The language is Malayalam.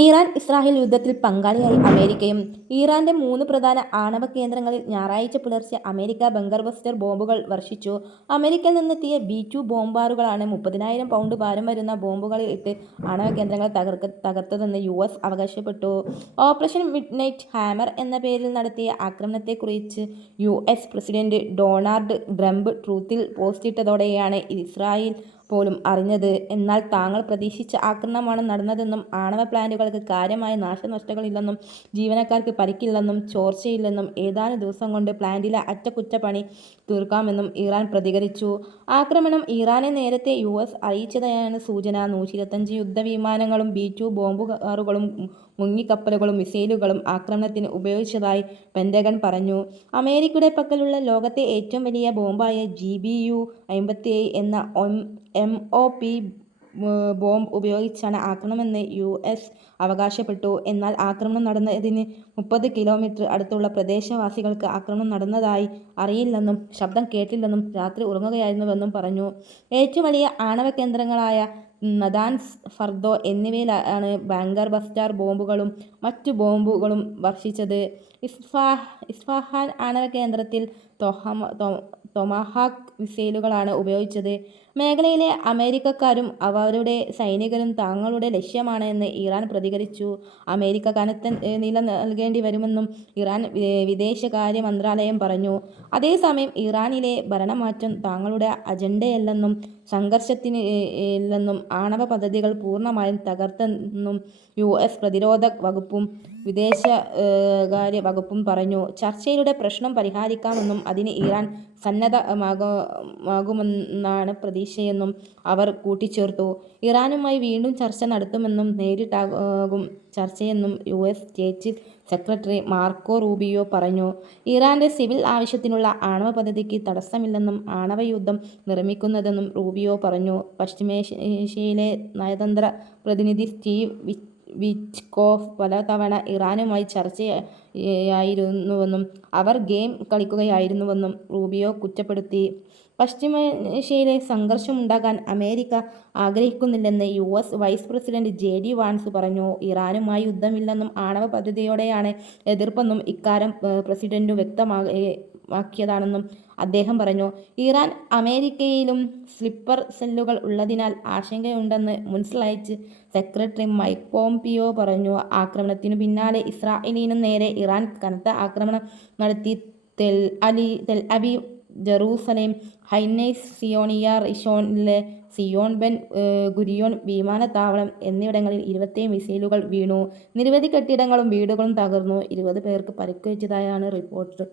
ഇറാൻ ഇസ്രായേൽ യുദ്ധത്തിൽ പങ്കാളിയായി അമേരിക്കയും. ഇറാന്റെ 3 പ്രധാന ആണവ കേന്ദ്രങ്ങളിൽ ഞായറാഴ്ച പുലർച്ചെ അമേരിക്ക ബങ്കർ ബസ്റ്റർ ബോംബുകൾ വർഷിച്ചു. അമേരിക്കയിൽ നിന്നെത്തിയ B-2 ബോംബറുകളാണ് 30,000 പൗണ്ട് ഭാരം വരുന്ന ബോംബുകളിൽ ഇട്ട് ആണവ കേന്ദ്രങ്ങൾ തകർത്തതെന്ന് US അവകാശപ്പെട്ടു. ഓപ്പറേഷൻ മിഡ്നൈറ്റ് ഹാമർ എന്ന പേരിൽ നടത്തിയ ആക്രമണത്തെക്കുറിച്ച് US പ്രസിഡന്റ് ഡൊണാൾഡ് ട്രംപ് ട്രൂത്തിൽ പോസ്റ്റിട്ടതോടെയാണ് ഇസ്രായേൽ പോലും അറിഞ്ഞത്. എന്നാൽ താങ്കൾ പ്രതീക്ഷിച്ച ആക്രമണമാണ് നടന്നതെന്നും ആണവ പ്ലാന്റുകൾക്ക് കാര്യമായ നാശനഷ്ടങ്ങളില്ലെന്നും ജീവനക്കാർക്ക് പരിക്കില്ലെന്നും ചോർച്ചയില്ലെന്നും ഏതാനും ദിവസം കൊണ്ട് പ്ലാന്റിലെ അറ്റകുറ്റപ്പണി തീർക്കാമെന്നും ഇറാൻ പ്രതികരിച്ചു. ആക്രമണം ഇറാനെ നേരത്തെ US അറിയിച്ചതായാണ് സൂചന. 125 യുദ്ധവിമാനങ്ങളും B-2 ബോംബറുകളും മുങ്ങിക്കപ്പലുകളും മിസൈലുകളും ആക്രമണത്തിന് ഉപയോഗിച്ചതായി പെന്റഗൺ പറഞ്ഞു. അമേരിക്കയുടെ പക്കലുള്ള ലോകത്തെ ഏറ്റവും വലിയ ബോംബായ GBU-57 എന്ന MOP ബോംബ് ഉപയോഗിച്ചാണ് ആക്രമണമെന്ന് US അവകാശപ്പെട്ടു. എന്നാൽ ആക്രമണം നടന്നതിന് 30 കിലോമീറ്റർ അടുത്തുള്ള പ്രദേശവാസികൾക്ക് ആക്രമണം നടന്നതായി അറിയില്ലെന്നും ശബ്ദം കേട്ടില്ലെന്നും രാത്രി ഉറങ്ങുകയായിരുന്നുവെന്നും പറഞ്ഞു. ഏറ്റവും വലിയ ആണവ കേന്ദ്രങ്ങളായ നതാൻസ്, ഫർദോ എന്നിവയിലാണ് ബങ്കർ ബസ്റ്റർ ബോംബുകളും മറ്റു ബോംബുകളും വർഷിച്ചത്. ഇസ്ഫഹാൻ ആണവ കേന്ദ്രത്തിൽ ടൊമാഹാക്ക് മിസൈലുകളാണ് ഉപയോഗിച്ചത്. മേഖലയിലെ അമേരിക്കക്കാരും അവരുടെ സൈനികരും തങ്ങളുടെ ലക്ഷ്യമാണ് എന്ന് ഇറാൻ പ്രതികരിച്ചു. അമേരിക്ക കനത്ത നില നൽകേണ്ടി വരുമെന്നും ഇറാൻ വിദേശകാര്യ മന്ത്രാലയം പറഞ്ഞു. അതേസമയം ഇറാനിലെ ഭരണമാറ്റം തങ്ങളുടെ അജണ്ടയല്ലെന്നും സംഘർഷത്തിനില്ലെന്നും ആണവ പദ്ധതികൾ പൂർണ്ണമായും തകർത്തെന്നും US പ്രതിരോധ വകുപ്പും വിദേശകാര്യ വകുപ്പും പറഞ്ഞു. ചർച്ചയിലൂടെ പ്രശ്നം പരിഹരിക്കാമെന്നും അതിന് ഇറാൻ സന്നദ്ധമാകുമെന്നാണ് പ്രതീക്ഷയെന്നും അവർ കൂട്ടിച്ചേർത്തു. ഇറാനുമായി വീണ്ടും ചർച്ച നടത്തുമെന്നും നേരിട്ടാകും ചർച്ചയെന്നും US state secretary Marco Rubio പറഞ്ഞു. ഇറാന്റെ സിവിൽ ആവശ്യത്തിനുള്ള ആണവ പദ്ധതിക്ക് തടസ്സമില്ലെന്നും ആണവയുദ്ധം നിർമ്മിക്കുന്നതെന്നും റൂബിയോ പറഞ്ഞു. പശ്ചിമേഷ്യയിലെ നയതന്ത്ര പ്രതിനിധി സ്റ്റീവ് വിറ്റ്കോഫ് പലതവണ ഇറാനുമായി ചർച്ചയായിരുന്നുവെന്നും അവർ ഗെയിം കളിക്കുകയായിരുന്നുവെന്നും റൂബിയോ കുറ്റപ്പെടുത്തി. പശ്ചിമേഷ്യയിലെ സംഘർഷമുണ്ടാകാൻ അമേരിക്ക ആഗ്രഹിക്കുന്നില്ലെന്ന് US vice president JD Vance പറഞ്ഞു. ഇറാനുമായി യുദ്ധമില്ലെന്നും ആണവ പദ്ധതിയോടെയാണ് എതിർപ്പെന്നും ഇക്കാര്യം പ്രസിഡന്റു വ്യക്തമാക്കിയതാണെന്നും അദ്ദേഹം പറഞ്ഞു. ഇറാൻ അമേരിക്കയിലും സ്ലീപ്പർ സെല്ലുകൾ ഉള്ളതിനാൽ ആശങ്കയുണ്ടെന്ന് മുൻ സ്റ്റേറ്റ് സെക്രട്ടറി മൈക്ക് പോംപിയോ പറഞ്ഞു. ആക്രമണത്തിനു പിന്നാലെ ഇസ്രായേലിനു നേരെ ഇറാൻ കനത്ത ആക്രമണം നടത്തി. തെൽ അവീവ്, ജെറൂസലേം, ഹൈനൈസ് സിയോണിയ, റിഷോനിലെ സിയോൺ ബെൻ ഗുരിയോൺ വിമാനത്താവളം എന്നിവിടങ്ങളിൽ 27 മിസൈലുകൾ വീണു. നിരവധി കെട്ടിടങ്ങളും വീടുകളും തകർന്നു. 20 പേർക്ക് പരിക്കേറ്റതായാണ് റിപ്പോർട്ട്.